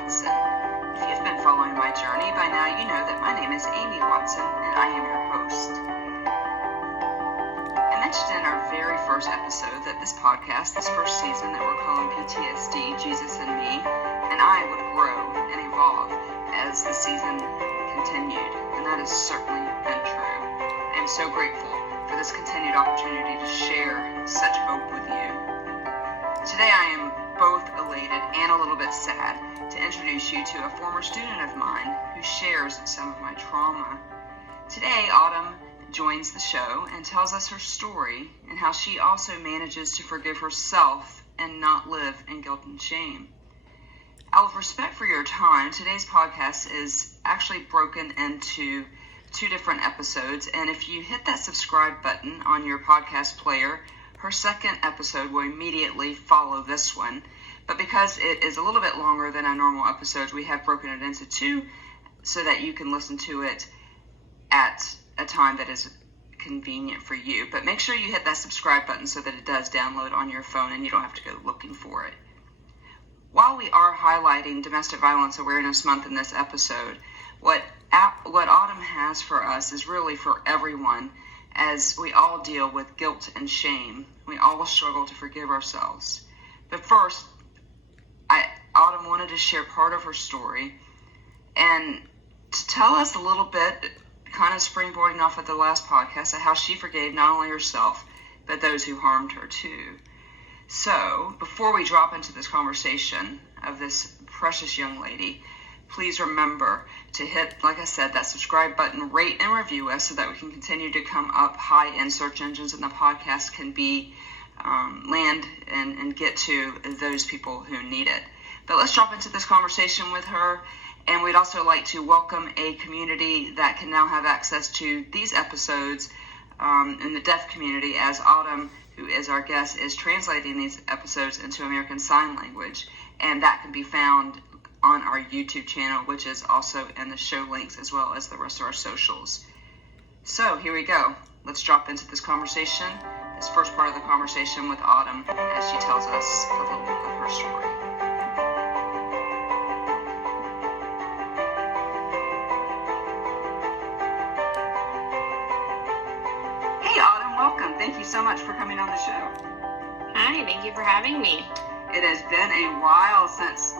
Watson. If you've been following my journey, by now you know that my name is Amy Watson, and I am your host. I mentioned in our very first episode that this podcast, this first season that we're calling PTSD, Jesus and Me, and I would grow and evolve as the season continued, and that has certainly been true. I am so grateful for this continued opportunity to share such hope with you. Today I am both elated and a little bit sad to introduce you to a former student of mine who shares some of my trauma. Today, Autumn joins the show and tells us her story and how she also manages to forgive herself and not live in guilt and shame. Out of respect for your time, today's podcast is actually broken into 2 different episodes, and if you hit that subscribe button on your podcast player, her second episode will immediately follow this one. But because it is a little bit longer than our normal episodes, we have broken it into 2 so that you can listen to it at a time that is convenient for you. But make sure you hit that subscribe button so that it does download on your phone and you don't have to go looking for it. While we are highlighting Domestic Violence Awareness Month in this episode, what Autumn has for us is really for everyone, as we all deal with guilt and shame. We all struggle to forgive ourselves. But first, Autumn wanted to share part of her story and to tell us a little bit, kind of springboarding off of the last podcast, of how she forgave not only herself, but those who harmed her too. So, before we drop into this conversation of this precious young lady, please remember to hit, like I said, that subscribe button, rate and review us so that we can continue to come up high in search engines and the podcast can be land and get to those people who need it. But let's drop into this conversation with her, and we'd also like to welcome a community that can now have access to these episodes in the deaf community, as Autumn, who is our guest, is translating these episodes into American Sign Language, and that can be found on our YouTube channel, which is also in the show links as well as the rest of our socials. So here we go. Let's drop into this conversation, this first part of the conversation with Autumn, as she tells us a little bit of her story. Hey Autumn, welcome. Thank you so much for coming on the show. Hi, thank you for having me. It has been a while since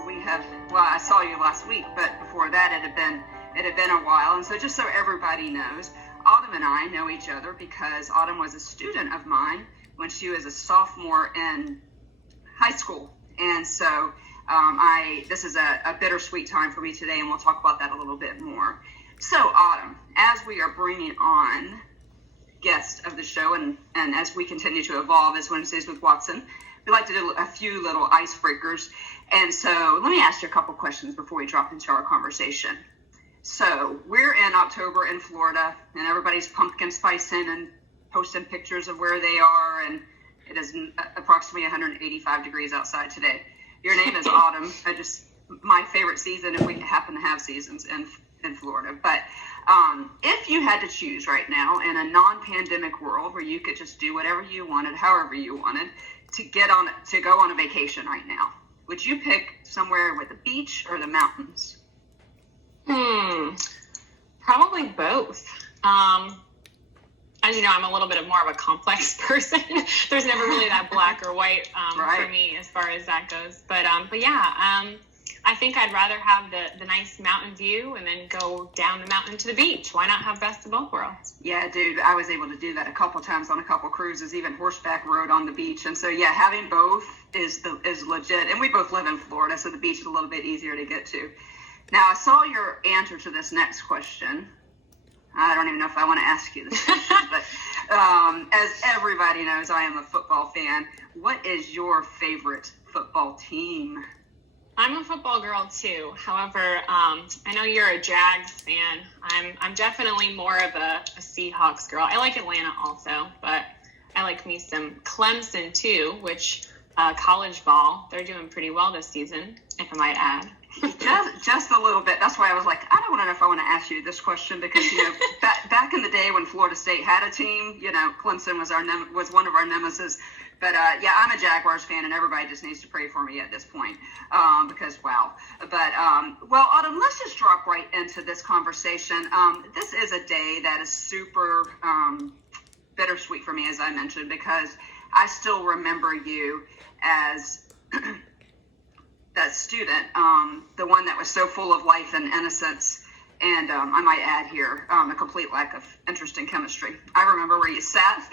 I saw you last week, but before that it had been a while. And so just so everybody knows, Autumn and I know each other because Autumn was a student of mine when she was a sophomore in high school. And so this is a bittersweet time for me today, and we'll talk about that a little bit more. So Autumn, as we are bringing on guests of the show and as we continue to evolve as Wednesdays with Watson, we like to do a few little icebreakers. And so let me ask you a couple questions before we drop into our conversation. So we're in October in Florida, and everybody's pumpkin spicing and posting pictures of where they are, and it is approximately 185 degrees outside today. Your name is Autumn. My favorite season, if we happen to have seasons in Florida. But if you had to choose right now in a non-pandemic world where you could just do whatever you wanted, however you wanted, to go on a vacation right now, would you pick somewhere with the beach or the mountains? Probably both. As you know, I'm a little bit more of a complex person. There's never really that black or white right. for me as far as that goes. But yeah, I think I'd rather have the nice mountain view and then go down the mountain to the beach. Why not have best of both worlds? Yeah, dude, I was able to do that a couple times on a couple cruises, even horseback rode on the beach. And so, yeah, having both is legit. And we both live in Florida, so the beach is a little bit easier to get to. Now, I saw your answer to this next question. I don't even know if I want to ask you this question, but as everybody knows, I am a football fan. What is your favorite football team? I'm a football girl too. However, I know you're a Jags fan. I'm definitely more of a Seahawks girl. I like Atlanta also, but I like me some Clemson too, which college ball, they're doing pretty well this season, if I might add. just a little bit. That's why I was like, I don't know if I want to ask you this question because, back in the day when Florida State had a team, Clemson was one of our nemesis But yeah, I'm a Jaguars fan, and everybody just needs to pray for me at this point because, wow. But, well, Autumn, let's just drop right into this conversation. This is a day that is super bittersweet for me, as I mentioned, because I still remember you as that student, the one that was so full of life and innocence. And I might add here, a complete lack of interest in chemistry. I remember where you sat.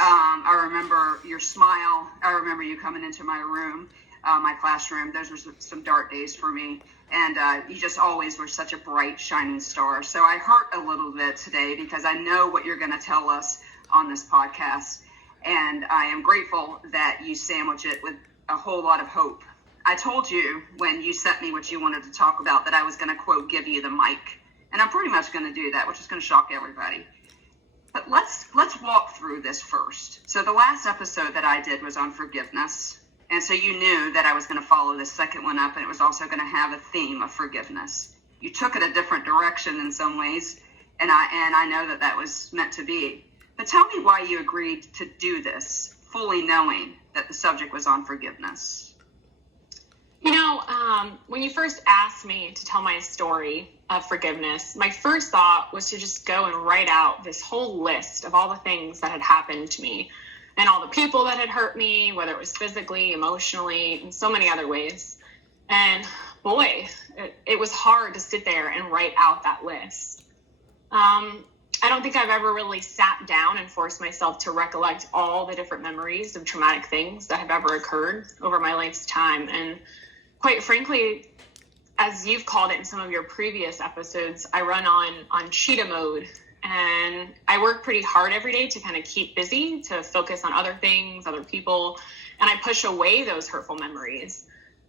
I remember your smile. I remember you coming into my room, my classroom. Those were some dark days for me. And you just always were such a bright, shining star. So I hurt a little bit today because I know what you're going to tell us on this podcast. And I am grateful that you sandwich it with a whole lot of hope. I told you when you sent me what you wanted to talk about that I was going to, quote, give you the mic. And I'm pretty much going to do that, which is going to shock everybody. But let's walk through this first. So the last episode that I did was on forgiveness. And so you knew that I was going to follow this second one up, and it was also going to have a theme of forgiveness. You took it a different direction in some ways, and I know that was meant to be. But tell me why you agreed to do this, fully knowing that the subject was on forgiveness. You know, when you first asked me to tell my story of forgiveness, my first thought was to just go and write out this whole list of all the things that had happened to me and all the people that had hurt me, whether it was physically, emotionally, in so many other ways. And boy, it was hard to sit there and write out that list. I don't think I've ever really sat down and forced myself to recollect all the different memories of traumatic things that have ever occurred over my life's time. And quite frankly, as you've called it in some of your previous episodes, I run on cheetah mode, and I work pretty hard every day to kind of keep busy, to focus on other things, other people, and I push away those hurtful memories.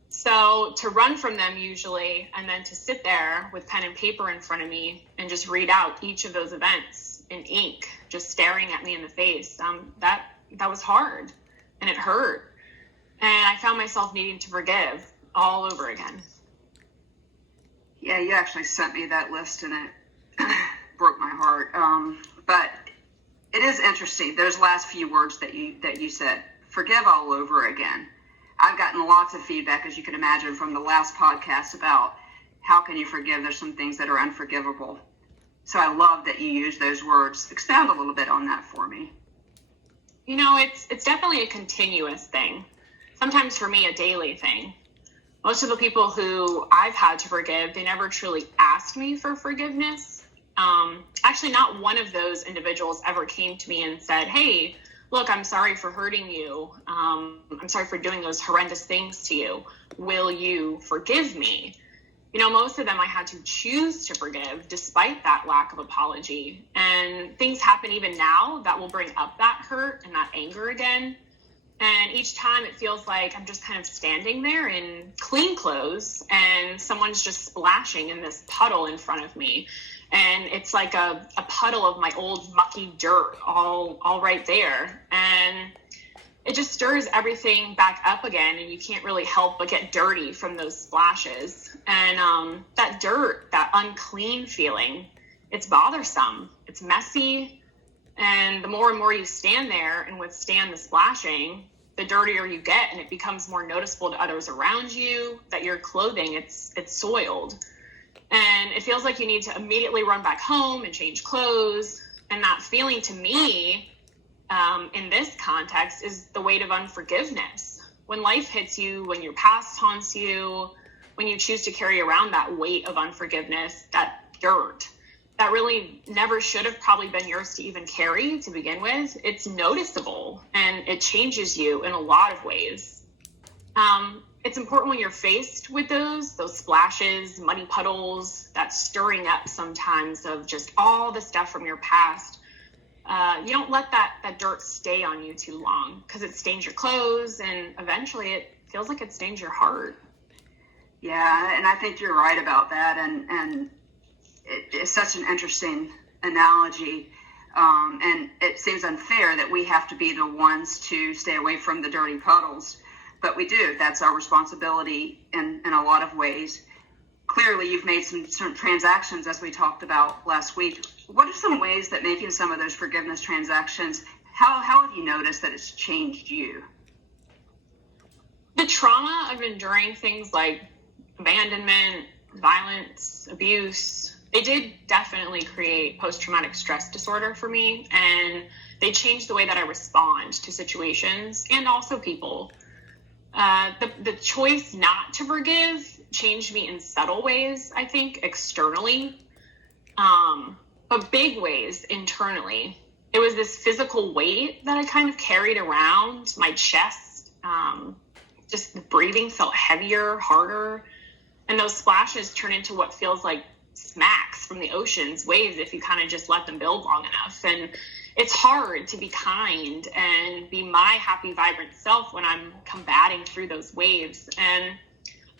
So to run from them usually, and then to sit there with pen and paper in front of me and just read out each of those events in ink, just staring at me in the face, that was hard, and it hurt. And I found myself needing to forgive all over again. Yeah, you actually sent me that list, and it broke my heart. But it is interesting, those last few words that you said, forgive all over again. I've gotten lots of feedback, as you can imagine, from the last podcast about how can you forgive? There's some things that are unforgivable. So I love that you use those words. Expound a little bit on that for me. You know, it's definitely a continuous thing. Sometimes for me, a daily thing. Most of the people who I've had to forgive, they never truly asked me for forgiveness. Actually, not one of those individuals ever came to me and said, hey, look, I'm sorry for hurting you. I'm sorry for doing those horrendous things to you. Will you forgive me? You know, most of them I had to choose to forgive despite that lack of apology. And things happen even now that will bring up that hurt and that anger again. And each time it feels like I'm just kind of standing there in clean clothes and someone's just splashing in this puddle in front of me. And it's like a puddle of my old mucky dirt all right there. And it just stirs everything back up again, and you can't really help but get dirty from those splashes. And that dirt, that unclean feeling, it's bothersome. It's messy. And the more and more you stand there and withstand the splashing, the dirtier you get, and it becomes more noticeable to others around you that your clothing, it's soiled. And it feels like you need to immediately run back home and change clothes. And that feeling to me, in this context, is the weight of unforgiveness. When life hits you, when your past haunts you, when you choose to carry around that weight of unforgiveness, that dirt, that really never should have probably been yours to even carry to begin with, it's noticeable and it changes you in a lot of ways. It's important when you're faced with those splashes, muddy puddles, that stirring up sometimes of just all the stuff from your past. You don't let that dirt stay on you too long, because it stains your clothes, and eventually it feels like it stains your heart. Yeah, and I think you're right about that, and it's such an interesting analogy, and it seems unfair that we have to be the ones to stay away from the dirty puddles. But we do. That's our responsibility in a lot of ways. Clearly, you've made some transactions, as we talked about last week. What are some ways that making some of those forgiveness transactions how have you noticed that it's changed you? The trauma of enduring things like abandonment, violence, abuse, they did definitely create post-traumatic stress disorder for me, and they changed the way that I respond to situations and also people. The choice not to forgive changed me in subtle ways, I think, externally, but big ways internally. It was this physical weight that I kind of carried around my chest. Just the breathing felt heavier, harder, and those splashes turn into what feels like smacks from the ocean's waves if you kind of just let them build long enough. And it's hard to be kind and be my happy, vibrant self when I'm combating through those waves. And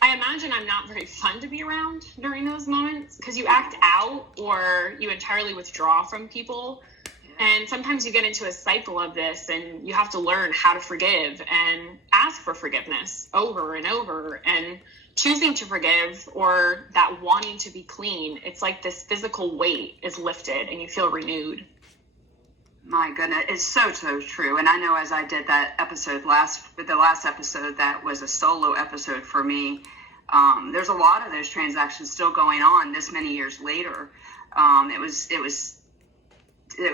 I imagine I'm not very fun to be around during those moments because you act out or you entirely withdraw from people. And sometimes you get into a cycle of this and you have to learn how to forgive and ask for forgiveness over and over. And choosing to forgive or that wanting to be clean, it's like this physical weight is lifted and you feel renewed. My goodness, it's so true. And I know as I did that episode the last episode, that was a solo episode for me. There's a lot of those transactions still going on this many years later. It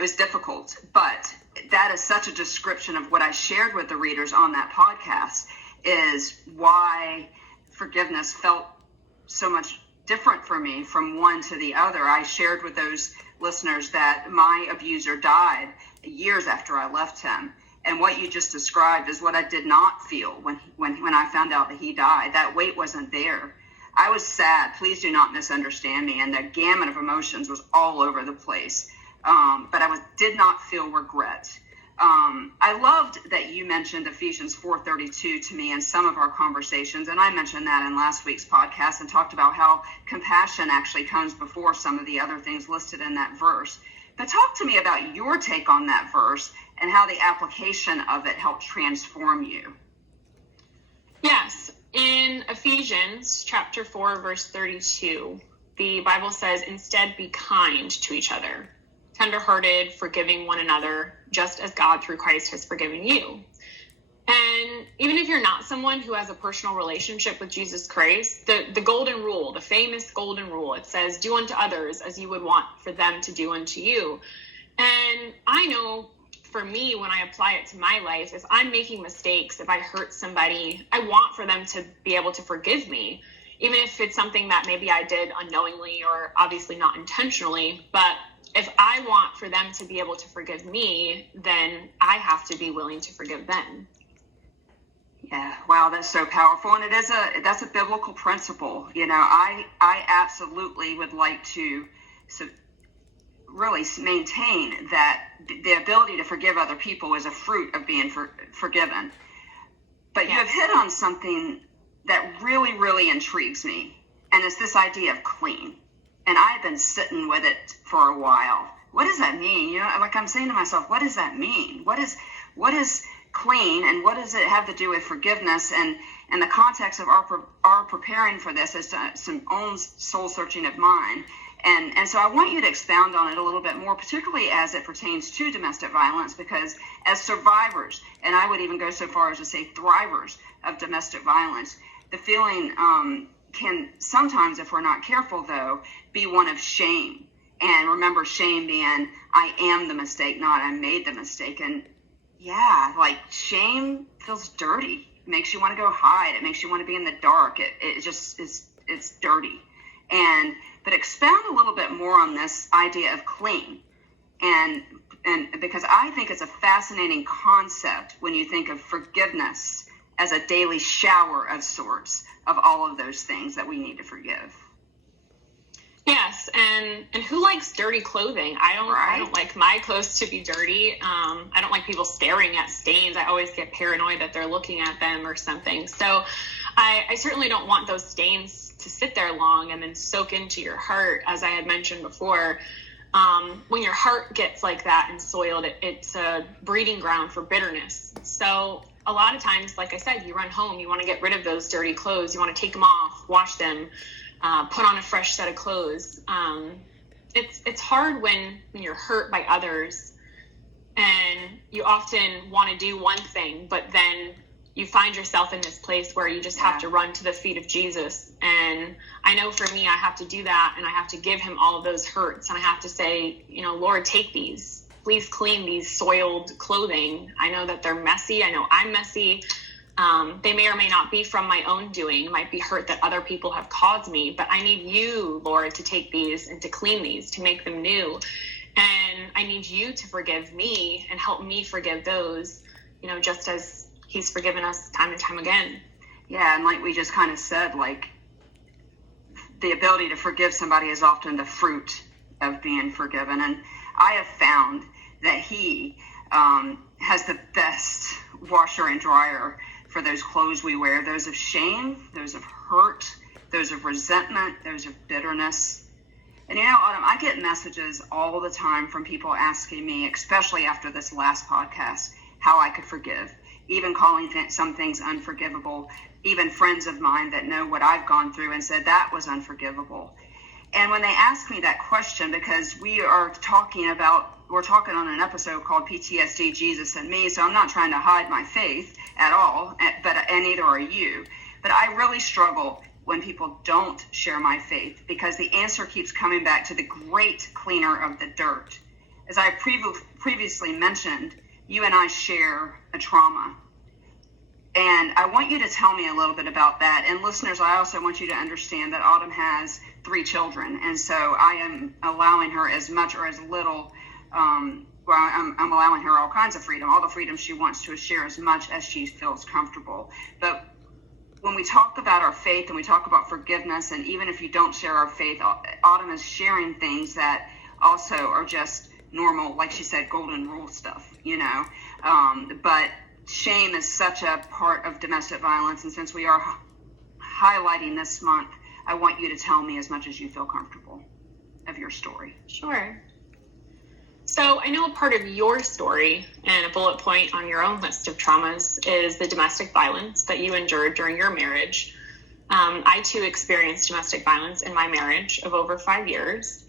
was difficult, but that is such a description of what I shared with the readers on that podcast, is why forgiveness felt so much different for me from one to the other. I shared with those listeners that my abuser died years after I left him. And what you just described is what I did not feel when I found out that he died. That weight wasn't there. I was sad. Please do not misunderstand me. And the gamut of emotions was all over the place. But I did not feel regret. I loved that you mentioned Ephesians 4:32 to me in some of our conversations, and I mentioned that in last week's podcast and talked about how compassion actually comes before some of the other things listed in that verse. But talk to me about your take on that verse and how the application of it helped transform you. Yes, in Ephesians chapter 4, verse 32, the Bible says, "Instead be kind to each other, tenderhearted, forgiving one another, just as God through Christ has forgiven you." And even if you're not someone who has a personal relationship with Jesus Christ, the golden rule, the famous golden rule, it says, "Do unto others as you would want for them to do unto you." And I know for me, when I apply it to my life, if I'm making mistakes, if I hurt somebody, I want for them to be able to forgive me, even if it's something that maybe I did unknowingly or obviously not intentionally. But if I want for them to be able to forgive me, then I have to be willing to forgive them. Yeah, wow, that's so powerful, and that's a biblical principle. You know, I absolutely would like to really maintain that the ability to forgive other people is a fruit of being forgiven. But you have hit on something that really, really intrigues me, and it's this idea of clean. And I've been sitting with it for a while. What does that mean? You know, like I'm saying to myself, what does that mean? What is clean, and what does it have to do with forgiveness? And the context of our preparing for this is some own soul searching of mine. And so I want you to expound on it a little bit more, particularly as it pertains to domestic violence, because as survivors, and I would even go so far as to say thrivers of domestic violence, the feeling can sometimes, if we're not careful though, be one of shame. And remember, shame being I am the mistake, not I made the mistake. And yeah, like shame feels dirty. It makes you want to go hide. It makes you want to be in the dark. It just is, it's dirty. But expound a little bit more on this idea of clean. And because I think it's a fascinating concept when you think of forgiveness as a daily shower of sorts of all of those things that we need to forgive. Yes, and who likes dirty clothing? I don't like my clothes to be dirty. I don't like people staring at stains. I always get paranoid that they're looking at them or something. So I certainly don't want those stains to sit there long and then soak into your heart, as I had mentioned before. When your heart gets like that and soiled, it's a breeding ground for bitterness. So a lot of times, like I said, you run home, you want to get rid of those dirty clothes, you want to take them off, wash them, put on a fresh set of clothes. It's hard when you're hurt by others and And you often want to do one thing, but then you find yourself in this place where you just have to run to the feet of Jesus. And I know for me, I have to do that, and I have to give him all of those hurts. And I have to say, Lord, take these. Please clean these soiled clothing. I know that they're messy. I know I'm messy. They may or may not be from my own doing. It might be hurt that other people have caused me. But I need you, Lord, to take these and to clean these, to make them new. And I need you to forgive me and help me forgive those, just as he's forgiven us time and time again. Yeah, and like we just kind of said, like, the ability to forgive somebody is often the fruit of being forgiven. And I have found that he has the best washer and dryer for those clothes we wear, those of shame, those of hurt, those of resentment, those of bitterness. And Autumn, I get messages all the time from people asking me, especially after this last podcast, how I could forgive, even calling some things unforgivable, even friends of mine that know what I've gone through and said that was unforgivable. And when they ask me that question, because we're talking on an episode called PTSD, Jesus and Me, so I'm not trying to hide my faith at all, and neither are you. But I really struggle when people don't share my faith, because the answer keeps coming back to the great cleaner of the dirt. As I previously mentioned, you and I share a trauma. And I want you to tell me a little bit about that. And listeners, I also want you to understand that Autumn has 3 children. And so I am allowing her as much or as little, I'm allowing her all kinds of freedom, all the freedom she wants to share as much as she feels comfortable. But when we talk about our faith and we talk about forgiveness, and even if you don't share our faith, Autumn is sharing things that also are just normal, like she said, golden rule stuff, but shame is such a part of domestic violence. And since we are highlighting this month, I want you to tell me as much as you feel comfortable of your story. Sure. So I know a part of your story and a bullet point on your own list of traumas is the domestic violence that you endured during your marriage. I too experienced domestic violence in my marriage of over 5 years.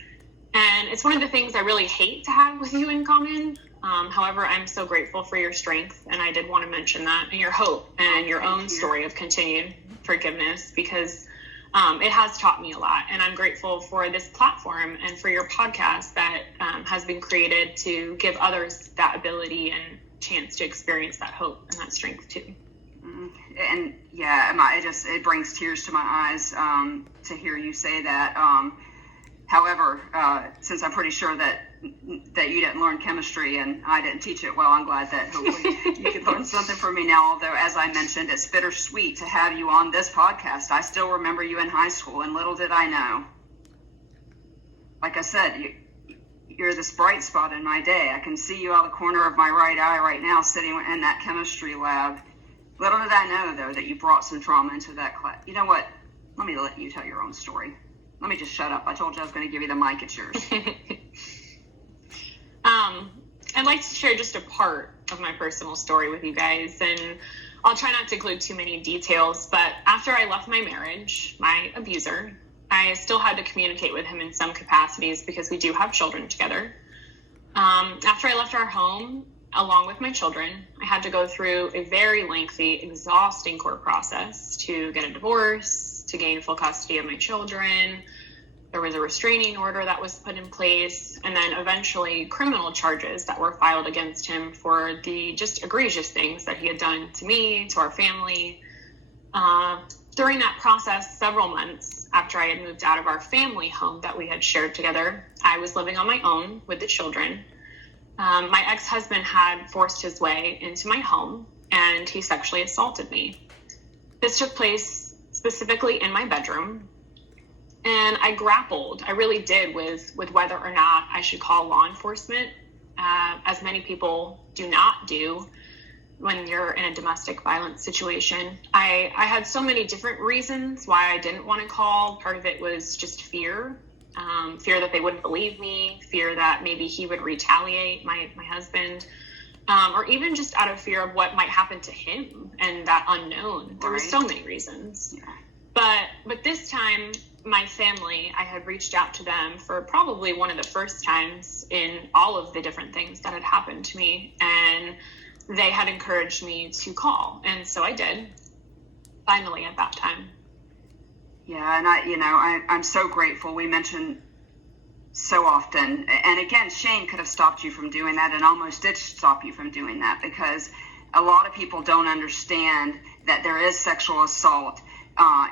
And it's one of the things I really hate to have with you in common. However, I'm so grateful for your strength. And I did want to mention that, and your hope and your own story of continued forgiveness, because it has taught me a lot. And I'm grateful for this platform and for your podcast that has been created to give others that ability and chance to experience that hope and that strength too. And yeah, it brings tears to my eyes to hear you say that. However, since I'm pretty sure that you didn't learn chemistry and I didn't teach it well, I'm glad that hopefully you could learn something from me now. Although, as I mentioned, it's bittersweet to have you on this podcast. I still remember you in high school, and little did I know. Like I said, you're this bright spot in my day. I can see you out of the corner of my right eye right now sitting in that chemistry lab. Little did I know, though, that you brought some trauma into that class. You know what? Let me let you tell your own story. Let me just shut up. I told you I was going to give you the mic. It's yours. I'd like to share just a part of my personal story with you guys, and I'll try not to include too many details, but after I left my marriage, my abuser, I still had to communicate with him in some capacities because we do have children together. After I left our home, along with my children, I had to go through a very lengthy, exhausting court process to get a divorce, to gain full custody of my children. There was a restraining order that was put in place, and then eventually criminal charges that were filed against him for the just egregious things that he had done to me, to our family. During that process, several months after I had moved out of our family home that we had shared together, I was living on my own with the children. My ex-husband had forced his way into my home, and he sexually assaulted me. This took place specifically in my bedroom. And I grappled, I really did, with whether or not I should call law enforcement, as many people do not do when you're in a domestic violence situation. I had so many different reasons why I didn't want to call. Part of it was just fear that they wouldn't believe me, fear that maybe he would retaliate, my husband, or even just out of fear of what might happen to him and that unknown. There were so many reasons. Yeah. But this time, my family, I had reached out to them for probably one of the first times in all of the different things that had happened to me. And they had encouraged me to call. And so I did, finally, at that time. Yeah, and I'm so grateful. We mentioned so often, and again, shame could have stopped you from doing that and almost did stop you from doing that, because a lot of people don't understand that there is sexual assault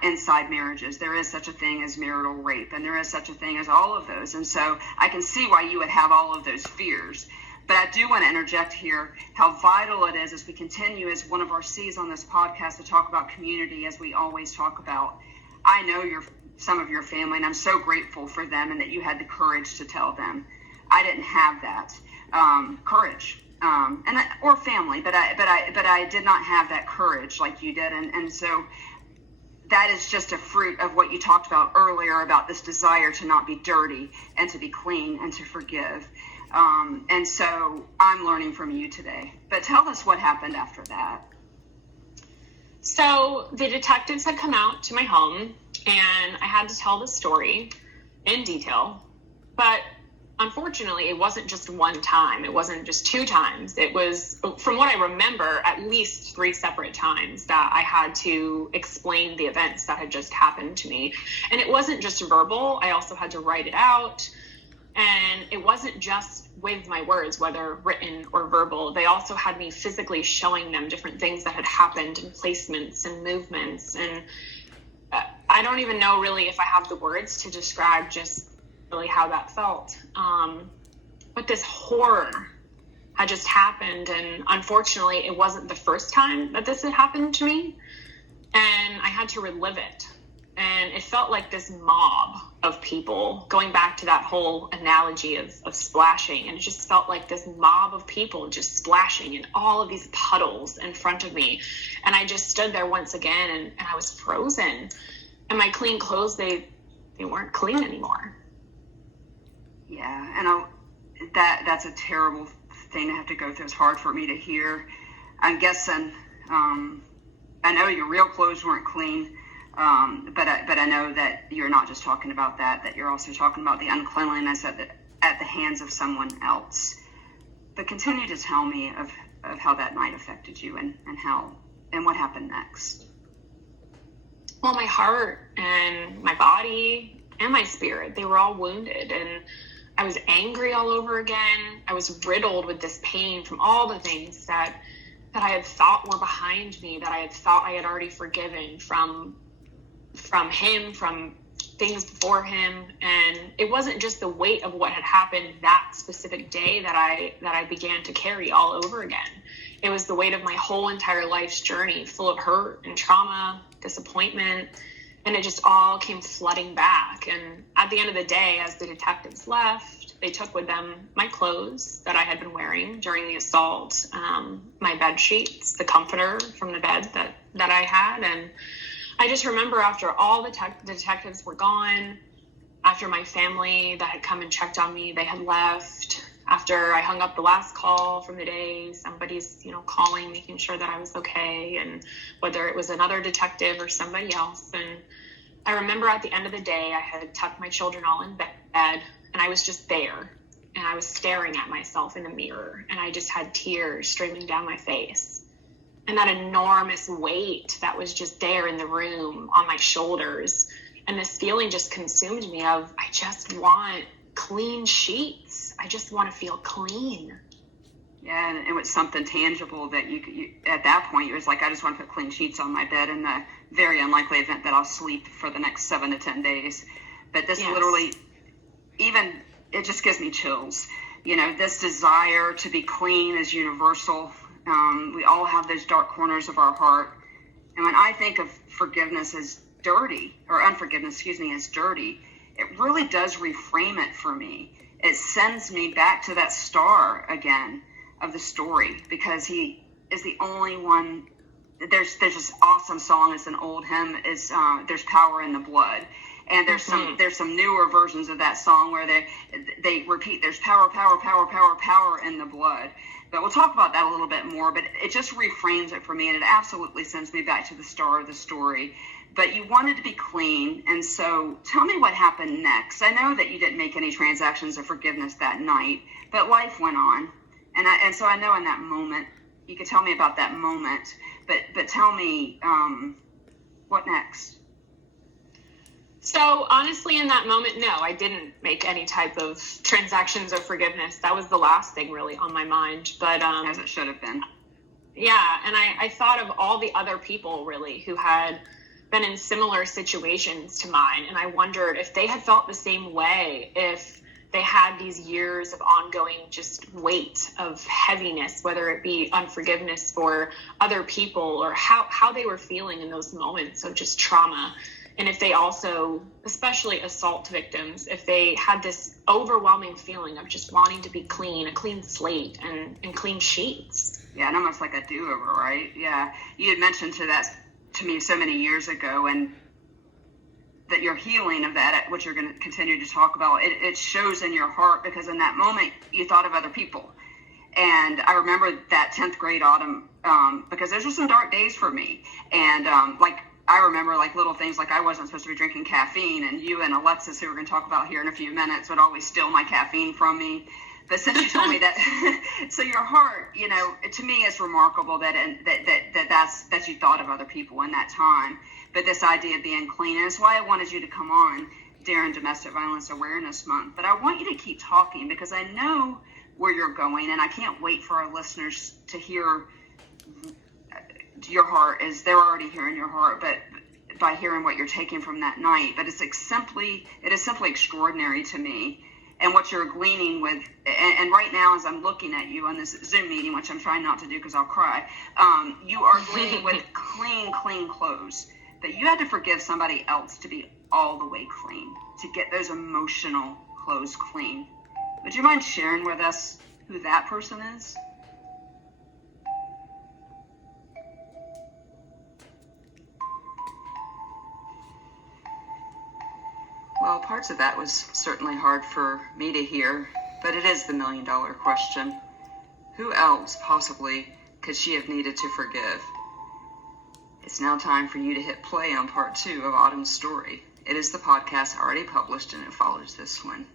inside marriages. There is such a thing as marital rape, and there is such a thing as all of those. And so I can see why you would have all of those fears. But I do want to interject here how vital it is as we continue as one of our C's on this podcast to talk about community, as we always talk about. I know some of your family, and I'm so grateful for them and that you had the courage to tell them. I didn't have that courage, or family, but I did not have that courage like you did, and so that is just a fruit of what you talked about earlier about this desire to not be dirty and to be clean and to forgive. And so I'm learning from you today. But tell us what happened after that. So the detectives had come out to my home, and I had to tell the story in detail. But unfortunately, it wasn't just one time. It wasn't just two times. It was, from what I remember, at least 3 separate times that I had to explain the events that had just happened to me. And it wasn't just verbal. I also had to write it out. And it wasn't just with my words, whether written or verbal. They also had me physically showing them different things that had happened and placements and movements. And I don't even know really if I have the words to describe just really how that felt. But this horror had just happened. And unfortunately, it wasn't the first time that this had happened to me. And I had to relive it. And it felt like this mob of people, going back to that whole analogy of splashing, and it just felt like this mob of people just splashing in all of these puddles in front of me. And I just stood there once again, and I was frozen. And my clean clothes, they weren't clean anymore. Yeah, and that's a terrible thing to have to go through. It's hard for me to hear. I'm guessing, I know your real clothes weren't clean. But I know that you're not just talking about that you're also talking about the uncleanliness at the hands of someone else. But continue to tell me of how that night affected you and what happened next. Well, my heart and my body and my spirit, they were all wounded, and I was angry all over again. I was riddled with this pain from all the things that I had thought were behind me, that I had thought I had already forgiven from him, from things before him. And it wasn't just the weight of what had happened that specific day that I began to carry all over again. It was the weight of my whole entire life's journey, full of hurt and trauma, disappointment, and it just all came flooding back. And at the end of the day, as the detectives left, they took with them my clothes that I had been wearing during the assault, my bed sheets, the comforter from the bed that I had. And I just remember after all the detectives were gone, after my family that had come and checked on me, they had left, after I hung up the last call from the day, somebody's, calling, making sure that I was okay, and whether it was another detective or somebody else. And I remember at the end of the day, I had tucked my children all in bed, and I was just there, and I was staring at myself in the mirror, and I just had tears streaming down my face. And that enormous weight that was just there in the room on my shoulders. And this feeling just consumed me of, I just want clean sheets. I just want to feel clean. Yeah, and it was something tangible that you at that point, it was like, I just want to put clean sheets on my bed in the very unlikely event that I'll sleep for the next 7 to 10 days. But this literally, even, it just gives me chills. This desire to be clean is universal. We all have those dark corners of our heart. And when I think of forgiveness as dirty, or unforgiveness, as dirty, it really does reframe it for me. It sends me back to that star again of the story, because he is the only one. There's this awesome song, it's an old hymn, is There's Power in the Blood. And there's some newer versions of that song where they repeat, there's power, power, power, power, power in the blood. But we'll talk about that a little bit more. But it just reframes it for me, and it absolutely sends me back to the start of the story. But you wanted to be clean, and so tell me what happened next. I know that you didn't make any transactions of forgiveness that night, but life went on. And so I know in that moment, you could tell me about that moment, but tell me what next? So honestly, in that moment, no, I didn't make any type of transactions of forgiveness. That was the last thing really on my mind. But as it should have been. Yeah, and I thought of all the other people really who had been in similar situations to mine, and I wondered if they had felt the same way, if they had these years of ongoing just weight of heaviness, whether it be unforgiveness for other people or how they were feeling in those moments of just trauma. And if they also, especially assault victims, if they had this overwhelming feeling of just wanting to be clean, a clean slate and clean sheets. Yeah, and almost like a do-over, right? Yeah. You had mentioned to me so many years ago, and that your healing of that, which you're going to continue to talk about, it shows in your heart, because in that moment you thought of other people. And I remember that 10th grade autumn, because those were some dark days for me. And I remember little things like I wasn't supposed to be drinking caffeine, and you and Alexis, who we're going to talk about here in a few minutes, would always steal my caffeine from me. But since you told me that, so your heart, to me, it's remarkable that you thought of other people in that time. But this idea of being clean, and it's why I wanted you to come on during Domestic Violence Awareness Month. But I want you to keep talking, because I know where you're going, and I can't wait for our listeners to hear your heart, as they're already hearing your heart, but by hearing what you're taking from that night. But it is simply extraordinary to me. And what you're gleaning with, and right now as I'm looking at you on this Zoom meeting, which I'm trying not to do because I'll cry, you are gleaning with clean clothes. But you had to forgive somebody else to be all the way clean, to get those emotional clothes clean. Would you mind sharing with us who that person is? Well, parts of that was certainly hard for me to hear, but it is the million-dollar question. Who else possibly could she have needed to forgive? It's now time for you to hit play on part 2 of Autumn's story. It is the podcast already published, and it follows this one.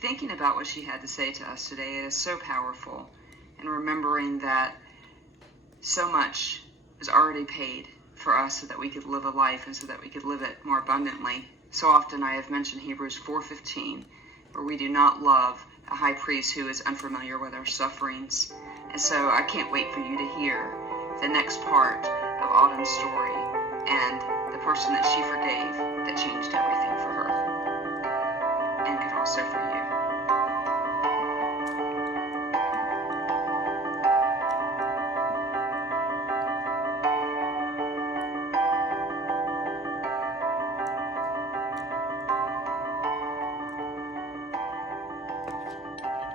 Thinking about what she had to say to us today, it is so powerful, and remembering that so much was already paid for us so that we could live a life and so that we could live it more abundantly. So often I have mentioned Hebrews 4:15, where we do not love a high priest who is unfamiliar with our sufferings. And so I can't wait for you to hear the next part of Autumn's story and the person that she forgave that changed everything for her and could also for you.